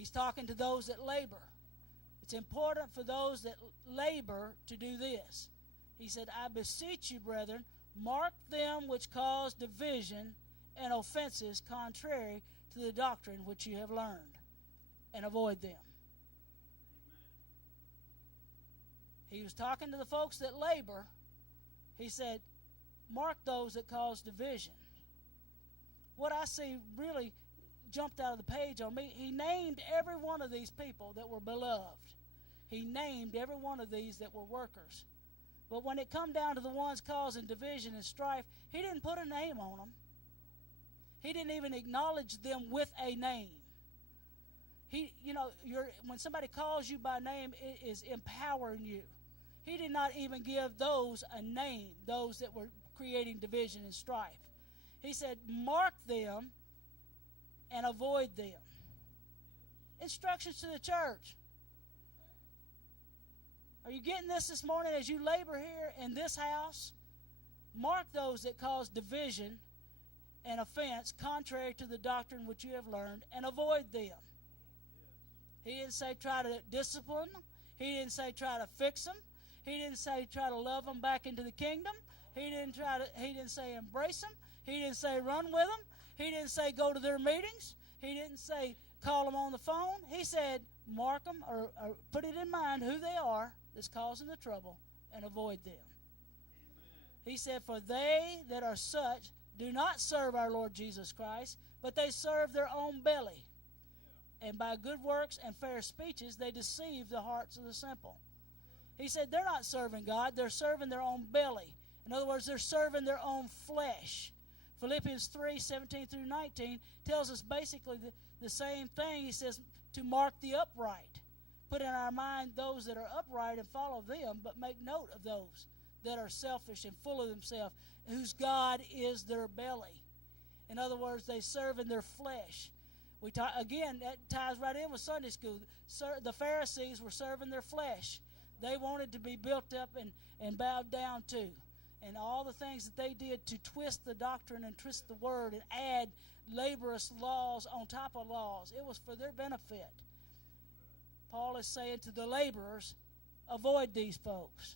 He's talking to those that labor. It's important for those that labor to do this. He said, I beseech you, brethren, mark them which cause division and offenses contrary to the doctrine which you have learned, and avoid them. He was talking to the folks that labor. He said, mark those that cause division. What I see really jumped out of the page on me, he named every one of these people that were beloved. He named every one of these that were workers. But when it come down to the ones causing division and strife, he didn't put a name on them. He didn't even acknowledge them with a name. When somebody calls you by name, it is empowering you. He did not even give those a name, those that were creating division and strife. He said, mark them and avoid them. Instructions to the church. Are you getting this morning as you labor here in this house? Mark those that cause division and offense contrary to the doctrine which you have learned, and avoid them. He didn't say try to discipline them. He didn't say try to fix them. He didn't say try to love them back into the kingdom. He didn't say embrace them. He didn't say run with them. He didn't say go to their meetings. He didn't say call them on the phone. He said mark them or put it in mind who they are that's causing the trouble, and avoid them. Amen. He said, for they that are such do not serve our Lord Jesus Christ, but they serve their own belly. Yeah. And by good works and fair speeches they deceive the hearts of the simple. He said they're not serving God, they're serving their own belly. In other words, they're serving their own flesh. Philippians 3:17 through 19 tells us basically the same thing. He says to mark the upright. Put in our mind those that are upright and follow them, but make note of those that are selfish and full of themselves, whose God is their belly. In other words, they serve in their flesh. Again, that ties right in with Sunday school. The Pharisees were serving their flesh. They wanted to be built up and bowed down to. And all the things that they did to twist the doctrine and twist the word and add laborious laws on top of laws, it was for their benefit. Paul is saying to the laborers, avoid these folks.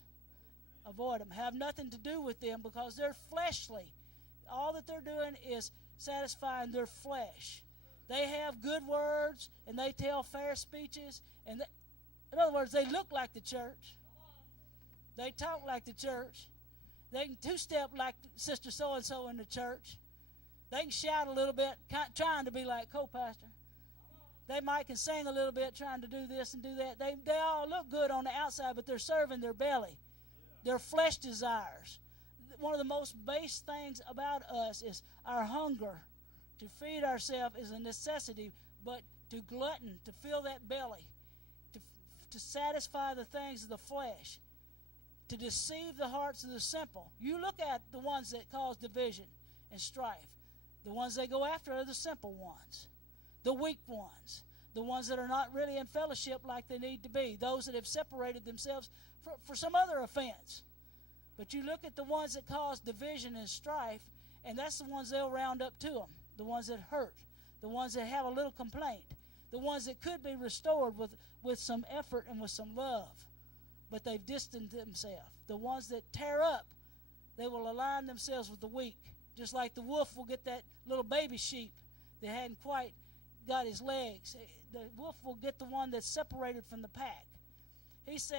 Avoid them. Have nothing to do with them because they're fleshly. All that they're doing is satisfying their flesh. They have good words and they tell fair speeches. In other words, they look like the church. They talk like the church. They can two-step like Sister So-and-so in the church. They can shout a little bit, trying to be like co-pastor. They might can sing a little bit, trying to do this and do that. They all look good on the outside, but they're serving their belly, their flesh desires. One of the most base things about us is our hunger. To feed ourselves is a necessity, but to glutton, to fill that belly, to satisfy the things of the flesh, to deceive the hearts of the simple. You look at the ones that cause division and strife. The ones they go after are the simple ones. The weak ones, the ones that are not really in fellowship like they need to be, those that have separated themselves for some other offense. But you look at the ones that cause division and strife, and that's the ones they'll round up to them, the ones that hurt, the ones that have a little complaint, the ones that could be restored with some effort and with some love, but they've distanced themselves. The ones that tear up, they will align themselves with the weak, just like the wolf will get that little baby sheep that hadn't quite got his legs. The wolf will get the one that's separated from the pack. He said